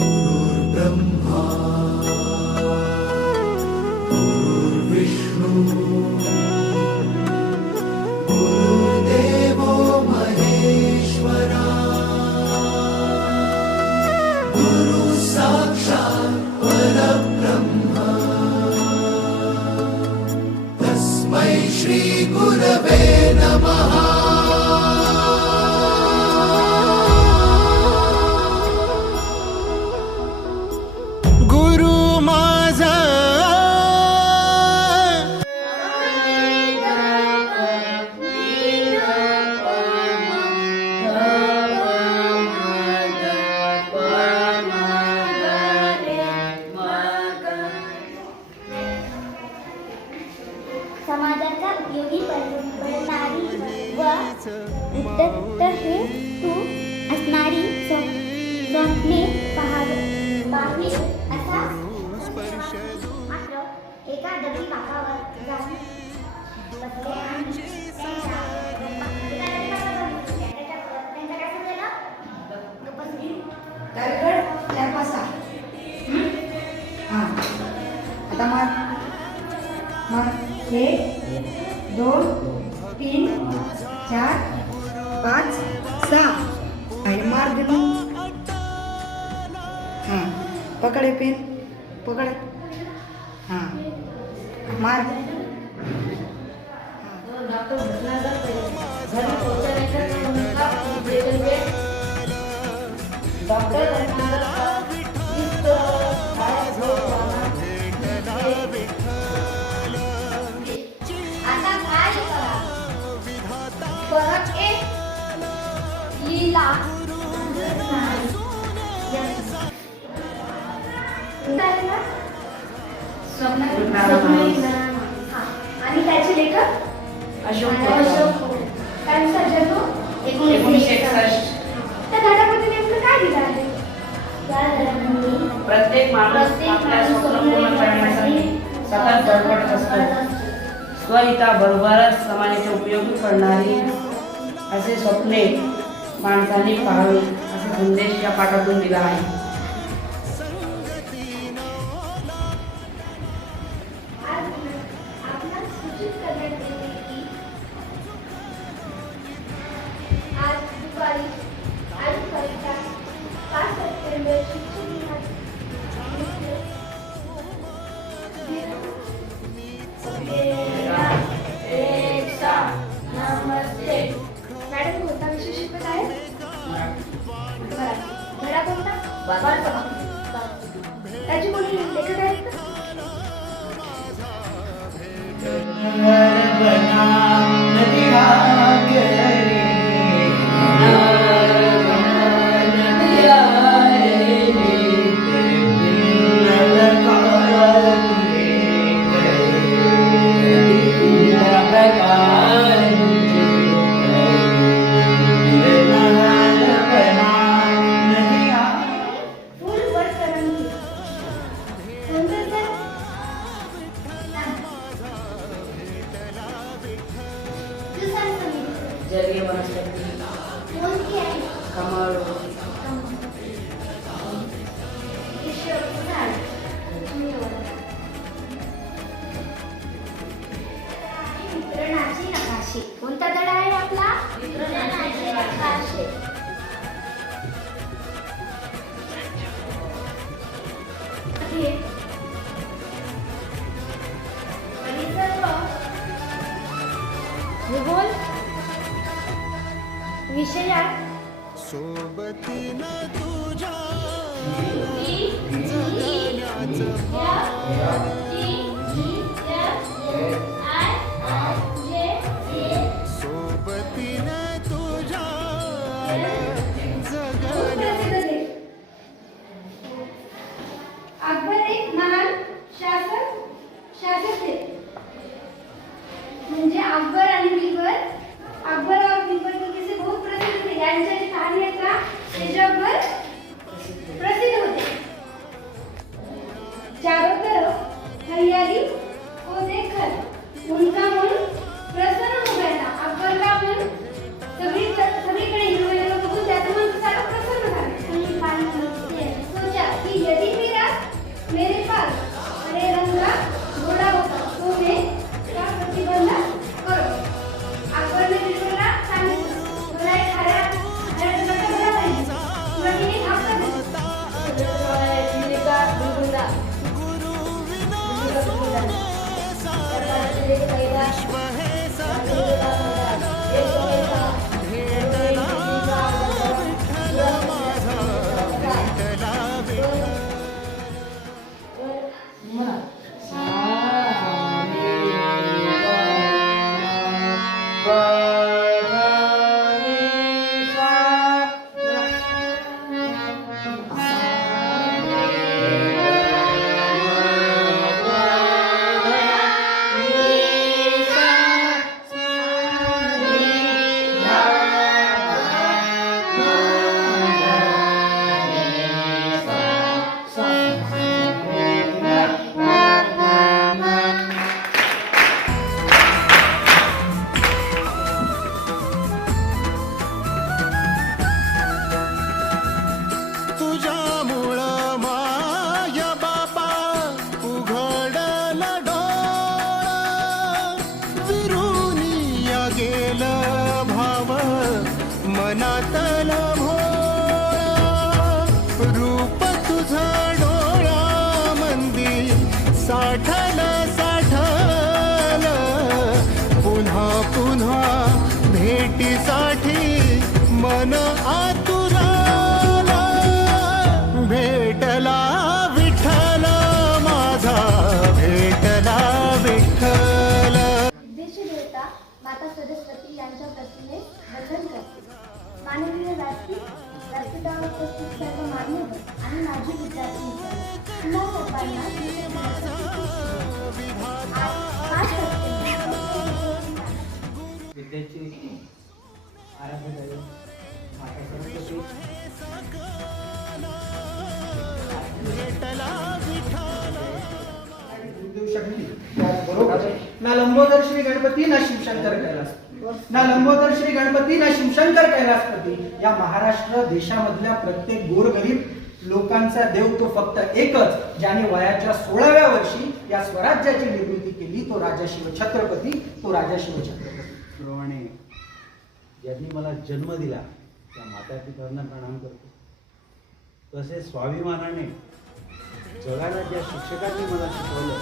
गुरुर्ब्रह्मा तारीखड चार पाच सहा हां. आता मार मार एक दोन तीन चार पाच सहा. आणि मार दिली हां. पकडे पेन. पकडे हां. मार हां. काय आणि त्याचे लेखक? अशोक अशोक त्यांचा जन्म एकोणीसशे एकसष्ट. प्रत्येक माणूस आपल्या स्वप्न पूर्ण करण्यासाठी सतत धडपडत असतो. स्वहिताबरोबरच समाजाच्या उपयोगी पडणारी असे स्वप्ने माणसाने पाहावे असा संदेश या पाठातून दिला आहे. कोणता धडा आहे आपला? भूगोल सोबतीनं तुझ्या अकबर एक महान शासक शासक चारों तरफ हरियाली को देखकर उनका मन प्रसन्न हो गया था अकबर का मन माता सरस्वती यांच्या प्रतिमेस वंदन करते. माननीय व्यासपीठ व्यासपीठावर उपस्थित सर्व मान्यवर आणि माझी विद्यार्थी मित्रांनो, सर्वांना विद्याची आराधना माता सरस्वती ना लंबोदर श्री गणपती ना शिवशंकर कैलास ना लंबोदर श्री गणपती ना शिवशंकर कैलासपती या महाराष्ट्र देशामधल्या प्रत्येक गोरगरीब लोकांचा देव तो फक्त एकच ज्याने वयाच्या सोळाव्या वर्षी या स्वराज्याची निर्मिती केली तो राजा शिवछत्रपती तो राजा शिवछत्रपती प्रमाणे ज्यांनी मला जन्म दिला त्या माता पित्यांना प्रणाम करतो. तसे स्वाभिमानाने जगाला ज्या शिक्षकांनी मला शिकवलं.